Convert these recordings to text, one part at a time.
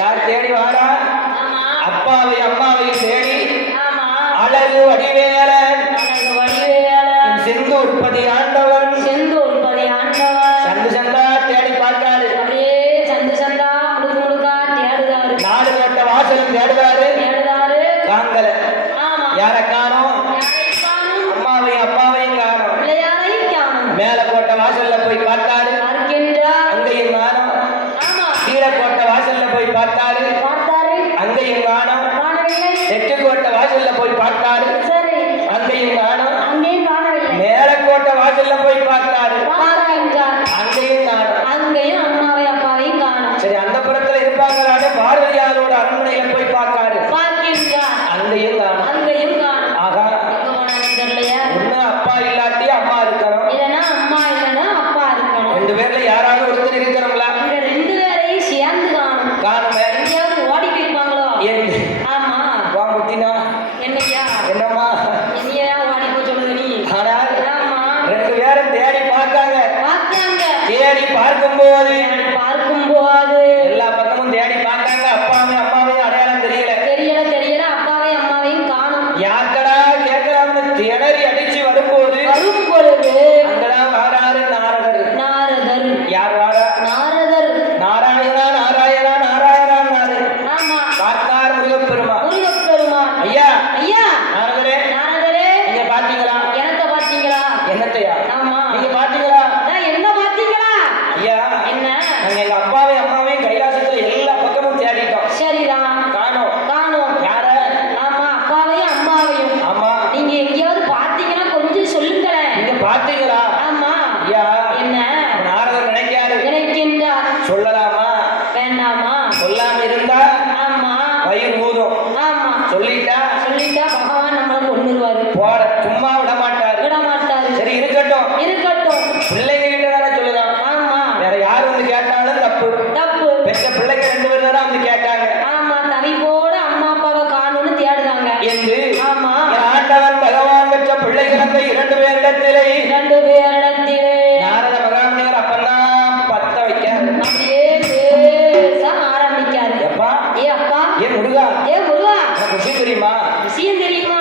யார் தேடி வாரா? அப்பாவை அம்மாவையும் தேடி அழகு வடிவேலன் சிந்து உற்பத்தி ஆண்டவன் சந்து சந்தா தேடி பார்க்காரு. நாலு கட்ட வாசலும் தேடுதாரு, காங்கல. யார காணோம்? அம்மாவையும் அப்பாவையும் காணோம். மேல கோட்டை வாசல்ல போய் பார்த்தாரு, அங்கேயும் காணோம். கீழே கோட்டை வாசல்ல போய் பார்த்தாரு, அங்கேயும் காணோம். தெற்கு கோட்டை வாசல்ல போய் பார்த்தாரு, அங்கேயும் காணோம். மேல கோட்டை வாசல்ல போய் பார்த்தாரு, அங்கேயும் காணோம். சரி, அந்த புறத்துல இருப்பாங்களான்னு பாரதியாரோட அரண்மனையில போய் பார்த்தாரு, அங்கேயும் காணோம். ஆகா, ஒண்ணு அப்பா இல்லாட்டி அம்மா இருக்கணும், ரெண்டு பேர்ல யாராவது ஒருத்தர் இருக்கிறோம்ல, காணுமே. என்னம்மா ரெண்டு பேரும் தேடி பார்க்காங்க. தேடி பார்க்கும்போது எல்லா பக்கமும் தேடி பார்த்தாங்க. அப்பாவையும் அம்மாவையும் அடையாளம் தெரியல. அம்மாவையும் காணும். யாருக்கடா கேட்கலாம்னு திணறி அடிச்சு வரும்போது அங்கதான் வாராரு நாரதர். யார் வாரா? நாராயணா நாராயணா நாராயணா. பார்த்தார் முருகப்பெருமான். ஐயா நாரதரே, நீங்க பாத்தீங்களா? என்னத்தையா? நீங்க பாத்தீங்களா? ஐயா, நாங்க எங்க அப்பாவையும் அம்மாவையும் கைலாசத்துல எல்லா பக்கமும் தேடிட்டோம். காணோம். யார? அப்பாவையும் அம்மாவையும். ஆமா. நீங்க எங்கேயாவது பாத்தீங்கன்னா கொஞ்சம் சொல்லுங்களேன். நீங்க பாத்தீங்களா? ஐயா, என்ன நாரதர் நினைக்கின்றார். சொல்லலாமா வேண்டாமா? சொல்லாம இருந்தா வயிறு ஊதும். சொல்லிட்டா பகவான் நம்மளை கொண்டுருவாரு. போட சும்மா விட மாட்டாரு. சரி, இருக்கட்டும். பிள்ளைங்க கிட்ட தானே சொல்லலாம். வேற யாரு வந்து கேட்டாலும் தப்பு. பெற்ற பிள்ளைங்க ரெண்டு பேர் தானே வந்து கேட்டாங்க. தவிப்போட அம்மா அப்பாவை காணும்னு தேடுதாங்க என்று ஆண்டவன் பகவான் பெற்ற பிள்ளைகளை இரண்டு பேரிடத்திலே நாரத மகாமுனிவர் அப்பதான் பத்த வைக்காரு. அப்படியே பேச ஆரம்பிக்காரு. எப்பா? ஏ முருகா, எனக்கு விஷயம் தெரியுமா? விஷயம் தெரியுமா?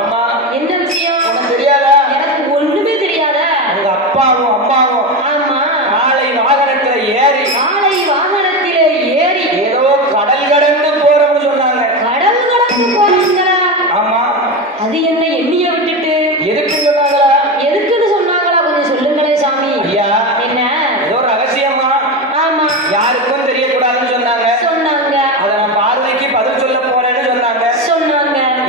ஆமா. என்ன விஷயம்? உனக்கு தெரியாதா? எனக்கு ஒண்ணுமே தெரியாத. உங்க அப்பாவும் அம்மாவும் காலை வாகனத்துல ஏறி ஏதோ கடல் கடந்து போறோம்னு சொன்னாங்க. கடல் கடந்து போறாங்களா? ஆமா. அது என்ன எண்ணிய விட்டுட்டு எதுக்குன்னு சொன்னாங்களா? எதுக்குன்னு சொன்னாங்களா? கொஞ்சம் சொல்லுங்களே சாமி. ஐயா, என்ன? ஏதோ ரகசியமா யாருக்கும் தெரியக்கூடாதுன்னு சொன்னாங்க. அதை நான் பார்வைக்கு பதில் சொல்ல போறேன்னு சொன்னாங்க.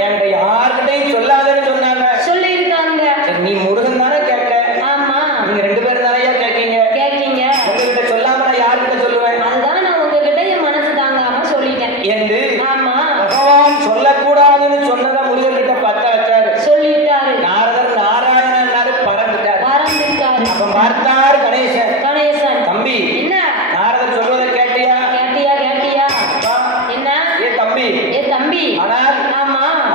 என்கிட்ட யாருக்கிட்டையும் சொல்லாதேன்னு சொன்னாங்க. சொல்லியிருக்காங்க. சரி, நீ முருகன் தானே கேட்க, நீங்க ரெண்டு பேரும் தானே கேட்கீங்க. உங்ககிட்ட சொல்லாம நான் யாருக்கிட்ட சொல்லுவேன்? அதுதான் நான் உங்ககிட்ட என் மனசு தாங்காம சொல்லிட்டேன் என்று பகவான் சொல்லக்கூடாதுன்னு சொன்னதை முருகன்கிட்ட பத்த வச்சாரு. சொல்லிட்டாரு. நாரதர் நாராயணன்னாரு, பறந்துட்டாரு. அப்ப பார்த்தாரு கணேசன். தம்பி, என்ன? நாரதர் சொல்வதை கேட்டியா? அப்பா, என்ன? ஏ தம்பி, ஆனால்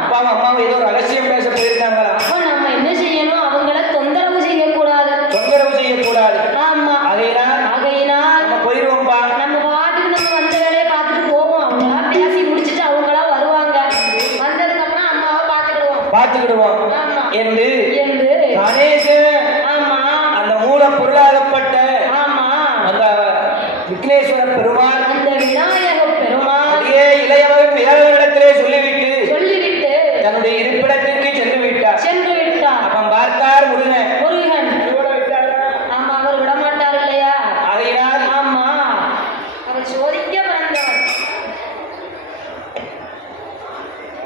அப்பாவும் அம்மாவும் ஏதோ ரகசியம் பேச போயிருக்காங்களா? அப்ப நம்ம என்ன செய்யணும்? அவங்கள தொந்தரவு செய்யக்கூடாது. ஆகையினால் நம்ம போயிருவோம்ப்பா. நம்ம பாட்டுக்கு நம்ம வந்த வேலையை பார்த்துட்டு போவோம். அவங்களா பேசி முடிச்சுட்டு அவங்களா வருவாங்க. வந்ததுக்கு அப்புறம் அம்மாவை பார்த்துக்கிடுவோம் என்று கணேசன் அந்த மூல பொருளாகப்பட்ட அந்த விக்னேஸ்வர பெருமான், அந்த விநாயக பெருமான் இளையவன்